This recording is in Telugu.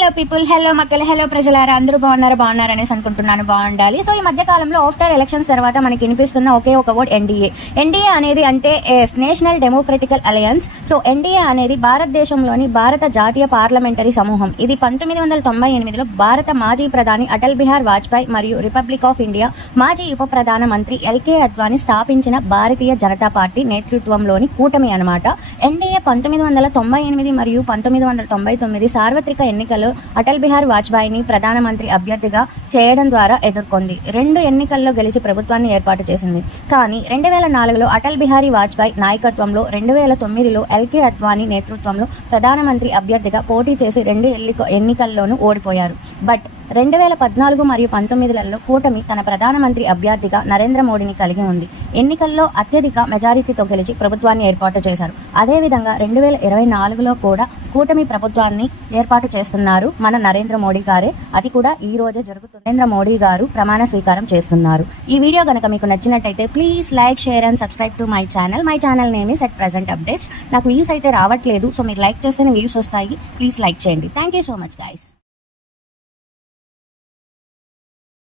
హలో పీపుల్, హలో మక్కలు, హలో ప్రజలారా, అందరూ బాగున్నారు అనేసి అనుకుంటున్నాను. బాగుండాలి. సో ఈ మధ్య కాలంలో ఆఫ్టర్ ఎలక్షన్స్ తర్వాత మనకి వినిపిస్తున్న ఒకే ఒక వర్డ్ ఎన్డీఏ అనేది అంటే national democratical alliance. So NDA అనేది భారతదేశంలోని భారత జాతీయ పార్లమెంటరీ సమూహం. ఇది 1998లో భారత మాజీ ప్రధాని అటల్ బిహారీ వాజ్పేయి మరియు రిపబ్లిక్ ఆఫ్ ఇండియా మాజీ ఉప ప్రధాన మంత్రి ఎల్కే అద్వానీ స్థాపించిన భారతీయ జనతా పార్టీ నేతృత్వంలోని కూటమి అన్నమాట. ఎన్డీఏ 1998 మరియు 1999 సార్వత్రిక ఎన్నికల్లో అటల్ బిహారీ వాజ్పేయిని ప్రధానమంత్రి అభ్యర్థిగా చేయడం ద్వారా ఎదుర్కొంది. 2 ఎన్నికల్లో గెలిచి ప్రభుత్వాన్ని ఏర్పాటు చేసింది. కానీ 2004లో అటల్ బిహారీ వాజ్పేయి నాయకత్వంలో, 2009లో ఎల్కే అద్వానీ నేతృత్వంలో ప్రధానమంత్రి అభ్యర్థిగా పోటీ చేసి 2 ఎన్నికల్లోనూ ఓడిపోయారు. బట్ 2014 మరియు 19లలో కూటమి తన ప్రధానమంత్రి అభ్యర్థిగా నరేంద్ర మోడీని కలిగి ఉంది. ఎన్నికల్లో అత్యధిక మెజారిటీతో గెలిచి ప్రభుత్వాన్ని ఏర్పాటు చేశారు. అదేవిధంగా 2024లో కూడా కూటమి ప్రభుత్వాన్ని ఏర్పాటు చేస్తున్నారు మన నరేంద్ర మోడీ గారే. అది కూడా ఈ రోజే జరుగుతుంది. నరేంద్ర మోడీ గారు ప్రమాణ స్వీకారం చేస్తున్నారు. ఈ వీడియో కనుక మీకు నచ్చినట్టయితే please like, share and subscribe to my channel. My channel name is @present updates. నాకు వ్యూస్ అయితే రావట్లేదు, సో మీరు లైక్ చేస్తేనే వ్యూస్ వస్తాయి. ప్లీజ్ లైక్ చేయండి. Thank you so much guys.